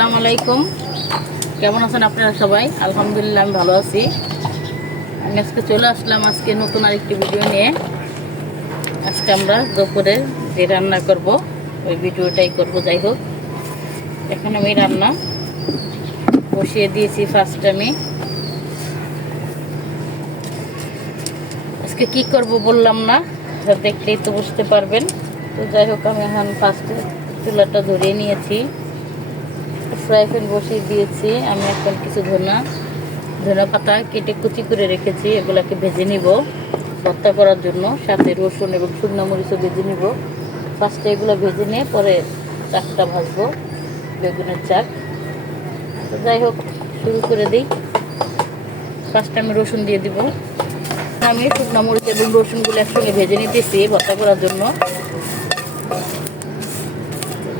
আসসালামু আলাইকুম। কেমন আছেন আপনারা সবাই? আলহামদুলিল্লাহ আমি ভালো আছি। আমি আজকে চলে আসলাম নতুন আরেকটি ভিডিও নিয়ে। আজকে আমরা দুপুরে যে রান্না করব ওই ভিডিওটাই করব। যাই হোক, এখন আমি রান্না বসিয়ে দিয়েছি। ফার্স্ট আমি আজকে কি করব বললাম না, দেখলেই তো বুঝতে পারবেন। তো যাই হোক, আমি এখন ফার্স্টে চুলাটা ধরিয়ে নিয়েছি, ফ্রাই প্যান বসিয়ে দিয়েছি। আমি এখন কিছু ধনা পাতা কেটে কুচি করে রেখেছি, এগুলাকে ভেজে নিব ভর্তা করার জন্য। সাথে রসুন এবং শুকনো মরিচও ভেজে নিব। ফার্স্টে এগুলো ভেজে নিয়ে পরে চাকটা ভাজবো, বেগুনের চাক। তো যাই হোক, শুরু করে দিই। ফার্স্টে আমি রসুন দিয়ে দিব। আমি শুকনো মরিচ এবং রসুনগুলো একসঙ্গে ভেজে নিতেছি ভর্তা করার জন্য।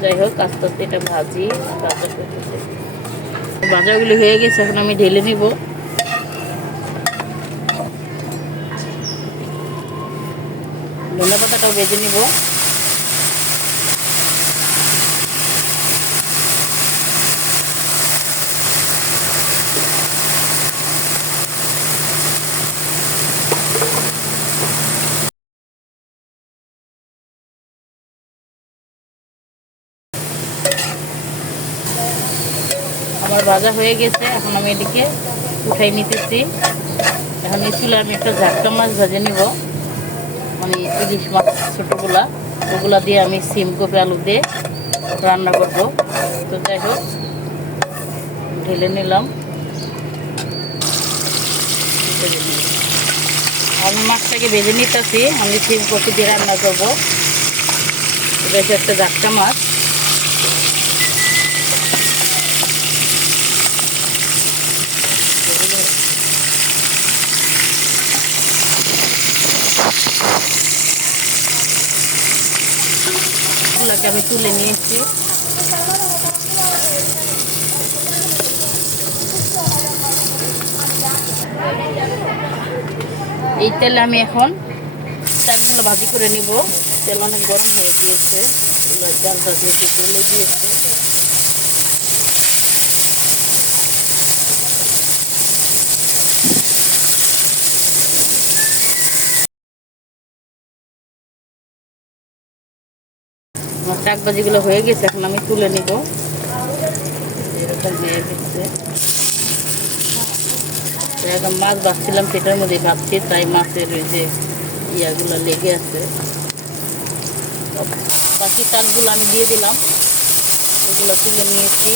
যাই হোক, আস্তে আস্তে এটা ভাজাগুলি হয়ে গেছে, এখন আমি ঢেলে নিব। ধনে পাতাটাও ভেজে নিব। আমার ভাজা হয়ে গেছে, এখন আমি এদিকে উঠাই নিতেছি। এখন এই চুলে আমি একটা ঝাটকা মাছ ভেজে নিব, মানে ইলিশ মাছ ছোটোগুলা, ওগুলা দিয়ে আমি সিম কপি আলু দিয়ে রান্না করব। তো যাই হোক, ঢেলে নিলাম। আমি মাছটাকে ভেজে নিতেছি, আমি সিম কপি দিয়ে রান্না করব। এটা একটা ঝাটকা মাছ। এগুলোকে আমি তুলে নিয়েছি। এই তেলে আমি এখন শাকগুলো ভাজি করে নিব। তেল অনেক গরম হয়ে গিয়েছে, ডালটা যেহেতু গলে দিয়েছে। আমার শাক ভাজিগুলো হয়ে গেছে, এখন আমি তুলে নিব। এরকম হয়ে গেছে। এখন মাছ ভাজছিলাম, সেটার মধ্যে ভাবছি, তাই মাছের ওই যে ইয়াগুলো লেগে আছে। বাকি চালগুলো আমি দিয়ে দিলাম, এগুলো তুলে নিয়েছি।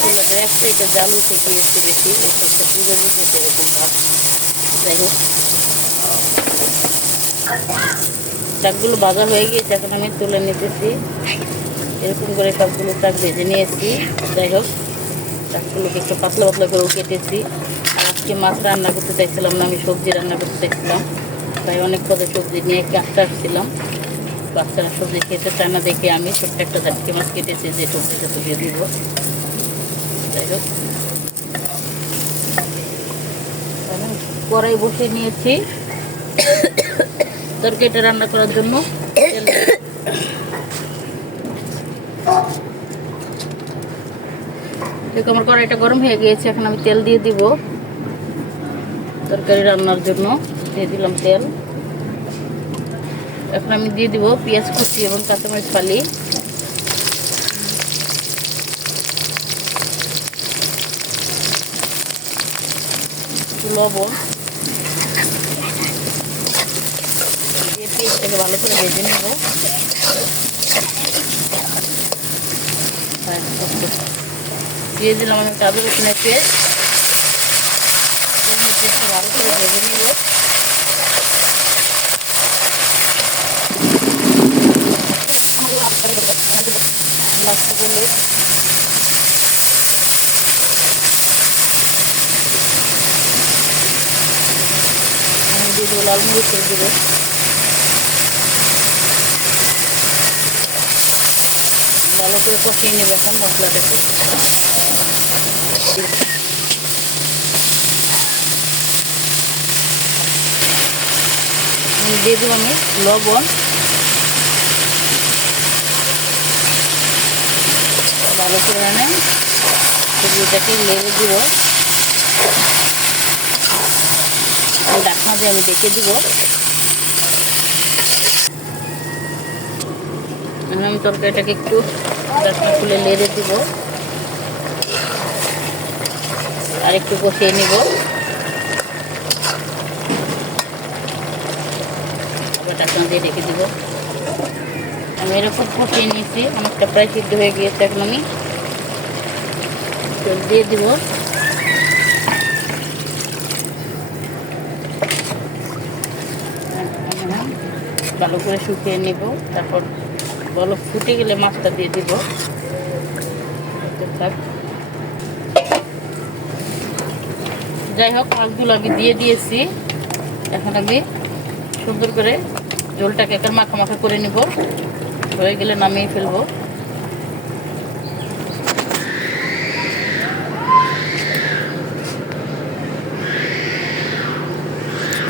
চুলাটা এক সাইডে জাল উঠে গিয়েছে বেশি, একটা পুজো যেতে এরকম ভাব। যাই হোক, শাকগুলো ভাজা হয়ে গিয়েছে, এখন আমি তুলে নিতেছি। এরকম করে সবগুলো শাক ভেজে নিয়েছি। যাই হোক, শাকগুলোকে একটু পাতলা পাতলা করেও কেটেছি। আর আজকে মাছ রান্না করতে চাইছিলাম না, আমি সবজি রান্না করতে চাইছিলাম। তাই অনেক পদের সবজি নিয়ে কাটতে আসছিলাম। বাচ্চারা সবজি খেতে চায় না দেখে আমি ছোট্ট একটা ঝাটকি মাছ কেটেছি, যে সবজিটা তুলিয়ে দিব। যাই হোক, কড়াই বসিয়ে নিয়েছি তরকারিটা রান্না করার জন্য। দেখো, আমার কড়াইটা গরম হয়ে গিয়েছে, এখন আমি তেল দিয়ে দিব। তরকারি রান্নার জন্য দিয়ে দিলাম তেল। এখন আমি দিয়ে দিব পেঁয়াজ কুচি এবং কাঁচামরিচ ফালি, লবণ দিয়ে পেঁয়াজটাকে ভালো করে ভেজে নেব। দিয়ে দিলাম আমি আদা রসুনের পেস্ট। পেস্টটা ভালো করে ভেজে নিব। লাস্ট হলুদ, আমি দিয়ে দেবো লাল মরিচের গুঁড়ো। ভালো করে কষিয়ে নেবে এখন মশলাটাকে। দিয়ে দেবো আমি লবণ। ভালো করে এটাকে লেগে দিব। ঢাকনা দিয়ে আমি ডেকে দিব। আমি তরকারিটাকে একটু ঢাকনা খুলে লেড়ে দিব আর একটু কষিয়ে নিব। ঢাকনা দিয়ে রেখে দিব। আমি এরকম কষিয়ে নিয়েছি, অনেকটা প্রায় সিদ্ধ হয়ে গিয়েছে। এখন আমি তেল দিয়ে দিব। ভালো করে শুকিয়ে নেব, তারপর বলক ফুটে গেলে মাছটা দিয়ে দিব। যাই হোক, মাছগুলো আমি দিয়ে দিয়েছি। এখন আমি সুন্দর করে ঝোলটাকে একটা মাখা মাখা করে নিব। হয়ে গেলে নামিয়ে ফেলবো।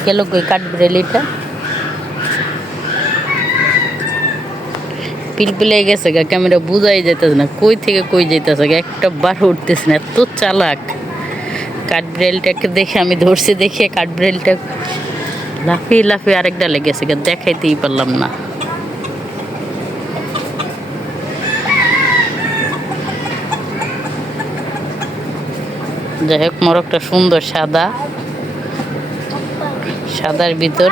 গেল কই কাঠবিড়ালিটা? পিলপিলে গেছে গা, ক্যামেরা বুঝাই যেতেছে না কই থেকে কই যেতেছে গা, একটা বার উঠতেছে না, এত চালাক। কাঠবিড়ালিটাকে দেখে আমি ধরছি, দেখে কাঠবিড়ালিটা লাফিয়ে লাফিয়ে আরেক ডালে গেছে গা, দেখাইতেই পারলাম না। যাই হোক, মোরগটা সুন্দর সাদা, সাদার ভিতর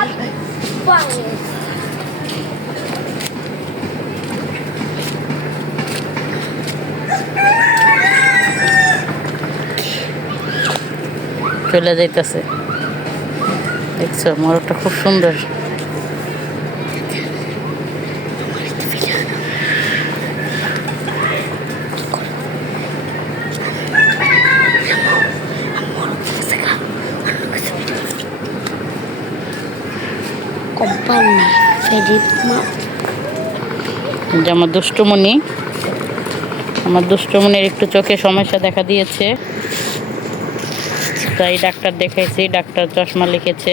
চলে যাইতেছে। দেখছো, মোরগটা খুব সুন্দর। যে আমার দুষ্টুমণি, আমার দুষ্টুমণির একটু চোখে সমস্যা দেখা দিয়েছে, তাই ডাক্তার দেখাইছি। ডাক্তার চশমা লিখেছে।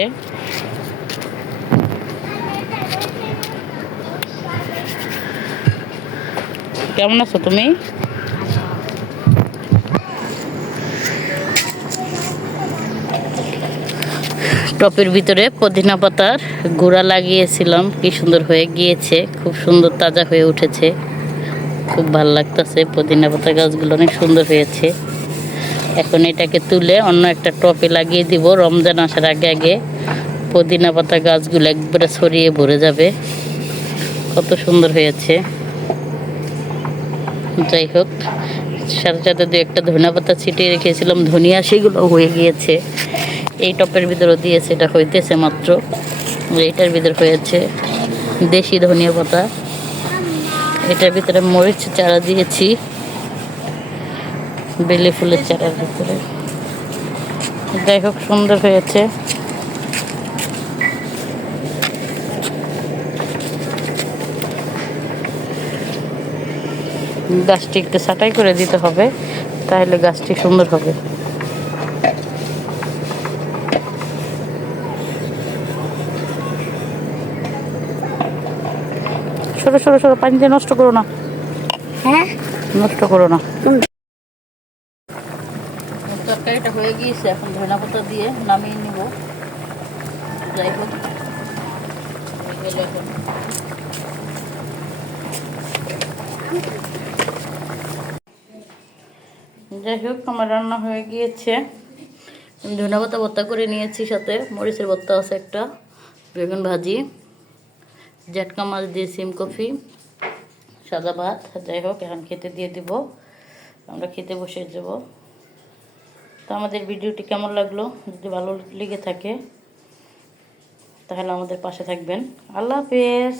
কেমন আছো তুমি? টপের ভিতরে পুদিনা পাতার গুঁড়া লাগিয়েছিলাম, কি সুন্দর হয়ে গিয়েছে, খুব সুন্দর তাজা হয়ে উঠেছে। খুব ভালো লাগতেছে, পুদিনা পাতা গাছগুলো অনেক সুন্দর হয়েছে। এখন এটাকে তুলে অন্য একটা টপে লাগিয়ে দিব। রমজান আসার আগে আগে পুদিনা পাতা গাছগুলো একবারে ছড়িয়ে ভরে যাবে। কত সুন্দর হয়েছে। যাই হোক, সাথে সাথে দু একটা ধনিয়া পাতা ছিটিয়ে রেখেছিলাম, ধনিয়া, সেগুলো হয়ে গিয়েছে। এই টপের ভিতরে দিয়েছে, এটা হইতেছে মাত্র। এইটার ভিতর হয়েছে দেশি ধনিয়া পাতা। এটার ভিতরে মরিচ চারা দিয়েছি, বেলি ফুলের চারার ভিতরে। যাই হোক, সুন্দর হয়েছে। গাছটি একটু ছাঁটাই করে দিতে হবে, তাহলে গাছটি সুন্দর হবে। সরো সরো সরো, পানি দিয়ে নষ্ট করো না। হ্যাঁ, নষ্ট করো না। তরকারিটা হয়ে গিয়েছে, এখন ধনিয়া পাতা দিয়ে নামিয়ে নিব। যাই হোক, যাই হোক, আমার রান্না হয়ে গিয়েছে। ধনিয়া পাতা ভর্তা করে নিয়েছি, সাথে মরিচের ভর্তা আছে একটা, বেগুন ভাজি, জাটকা মাছ দিয়ে সিম কফি, সাদা ভাত। যাই হোক, এখন খেতে দিয়ে দিব, আমরা খেতে বসে যাব। তো আমাদের ভিডিওটি কেমন লাগলো? যদি ভালো লেগে থাকে তাহলে আমাদের পাশে থাকবেন। আল্লাহ হাফেজ।